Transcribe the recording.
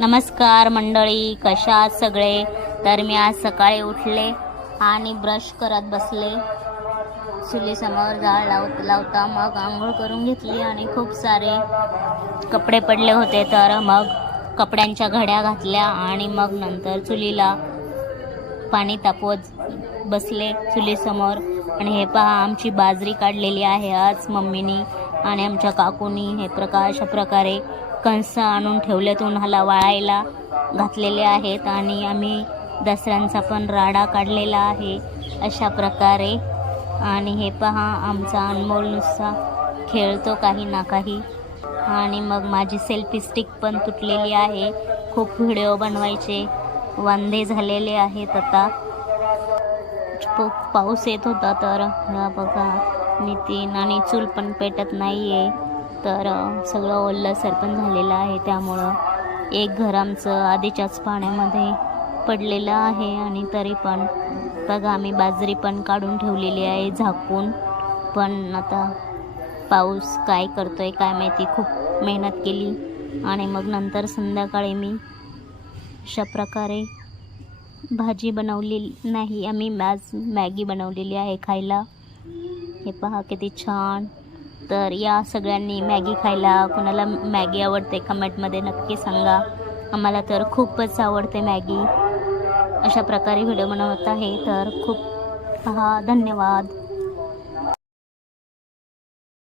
नमस्कार मंडळी, कशा आहात सगळे? तर मी आज सकाळी उठले आणि ब्रश करत बसले. चुलीसमोर जाळ लावता मग आंघोळ करून घेतली आणि खूप सारे कपडे पडले होते, तर मग कपड्यांच्या घड्या घातल्या आणि मग नंतर चुलीला पाणी तापवत बसले चुलीसमोर. आणि हे पहा, आमची बाजरी काढलेली आहे आज मम्मीनी आणि आमच्या काकूनी. हे अशा प्रकारे कंस आणून ठेवलेत, उन्हाला वाळायला घातलेले आहेत. आणि आम्ही दसऱ्यांचा पण राडा काढलेला आहे अशा प्रकारे. आणि हे पहा, आमचा अनमोल नुसता खेळतो काही ना काही. आणि मग माझी सेल्फी स्टिक पण तुटलेली आहे. खूप व्हिडिओ बनवायचे वांदे झालेले आहेत. आता खूप पाऊस येत होता, तर बघा नितीन आणि चूल पण पेटत नाही आहे, तर सगळं ओलं सरपण झालेलं आहे. त्यामुळं एक घर आमचं आधीच्याच पाण्यामध्ये पडलेलं आहे. आणि तरी पण बघा, आम्ही बाजरी पण काढून ठेवलेली आहे झाकून. पण आता पाऊस काय करतोय काय माहिती. खूप मेहनत केली आणि मग नंतर संध्याकाळी मी अशा प्रकारे भाजी बनवलेली नाही, आम्ही मॅगी बनवलेली आहे खायला. हे पहा किती छान. तर या सगळ्यांनी मॅगी खायला. कोणाला मॅगी आवडते कमेंटमध्ये नक्की सांगा. आम्हाला तर खूपच आवडते मॅगी. अशा प्रकारे व्हिडिओ बनवत आहे. तर खूप पहा, धन्यवाद.